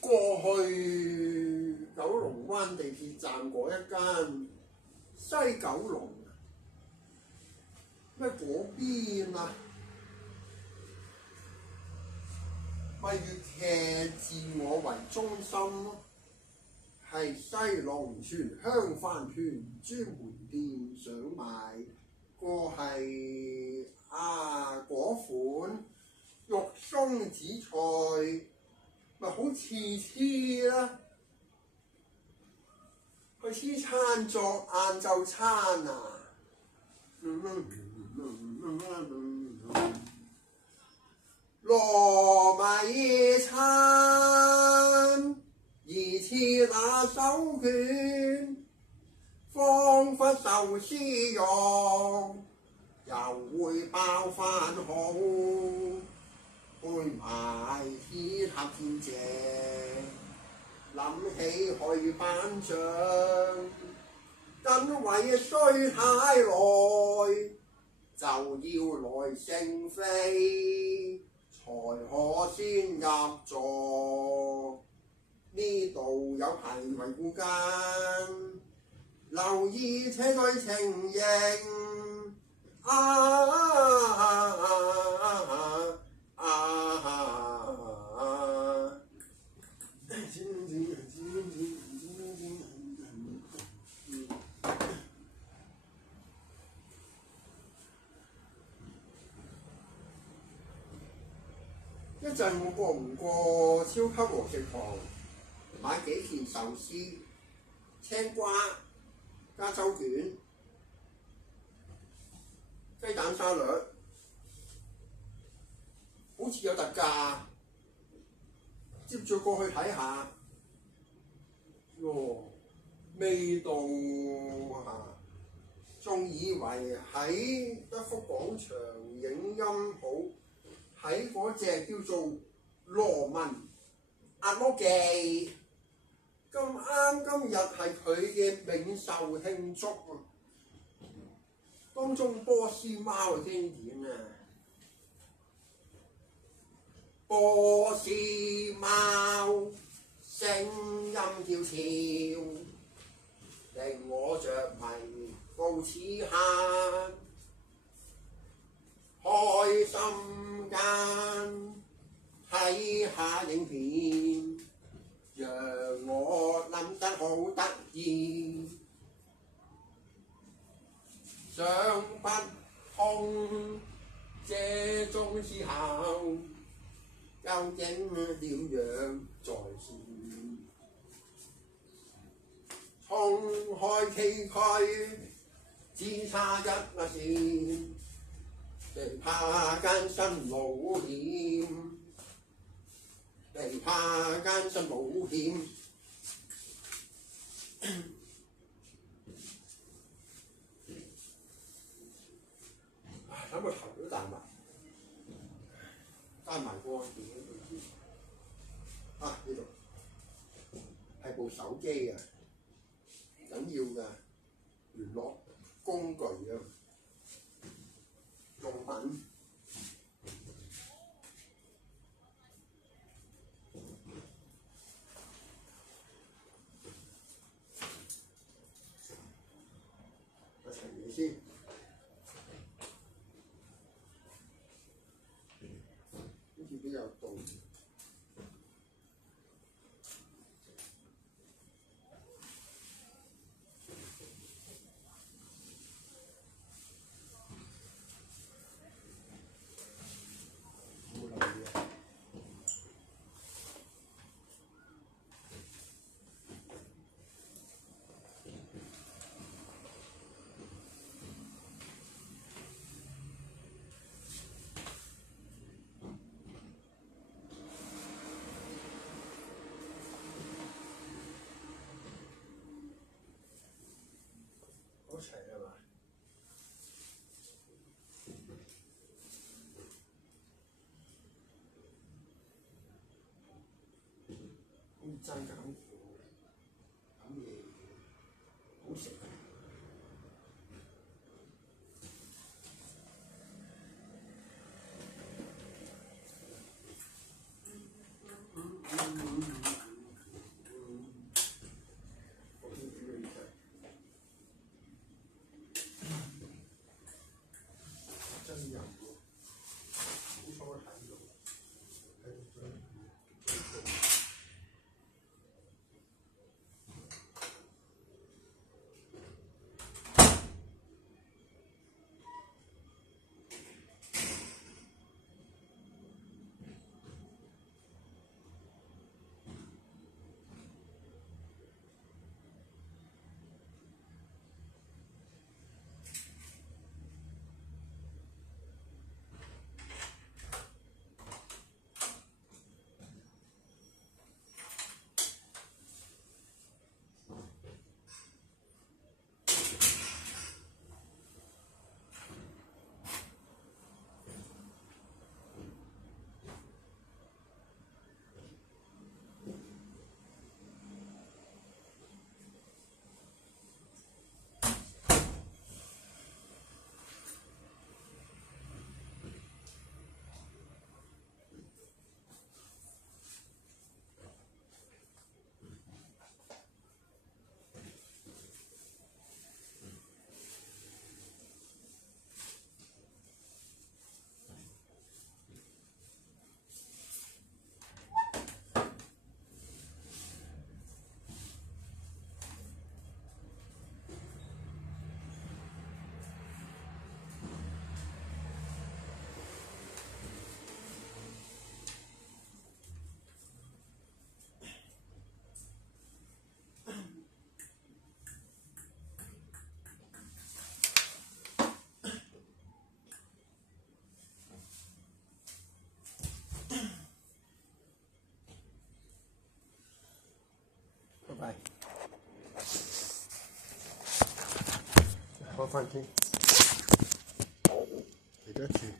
過去九龍灣地鐵站嗰一間西九龍咩嗰邊啊，咪粵劇自我為中心咯，係西龍村香番村專門店，想買個係嗰款肉鬆紫菜。咪好似黐啦，去黐餐作晏晝餐啊！糯米餐，疑似那手卷，彷彿壽司肉，又會爆飯好。配埋鐵盒甜蔗，諗起去頒獎，跟位衰太耐，就要來乘飛，才可先入座。呢度有排為顧間，留意這對情形一陣我過唔過超級和食堂買幾件壽司、青瓜加州卷、雞蛋沙律，好似有特價，接住過去睇下。味道仲以為喺德福廣場影音鋪喺嗰隻叫做羅文壓摩記，咁啱今日係佢嘅冥壽慶祝啊！當中波斯貓嘅經典啊，波斯貓聲音叫俏，令我着迷到此刻，開心間睇下影片，讓我諗得好得意。想不通這種思考究竟點樣在線？衝開崎嶇，只差一粒線，地怕艱辛冒險，地怕艱辛冒險。諗個頭都大埋，加埋個電呢度係部手機啊，緊要㗎聯絡工具啊，用品。我齊嘢先。比較凍。冇留意啊！好齊啊嘛〜開翻天，嚟多一次。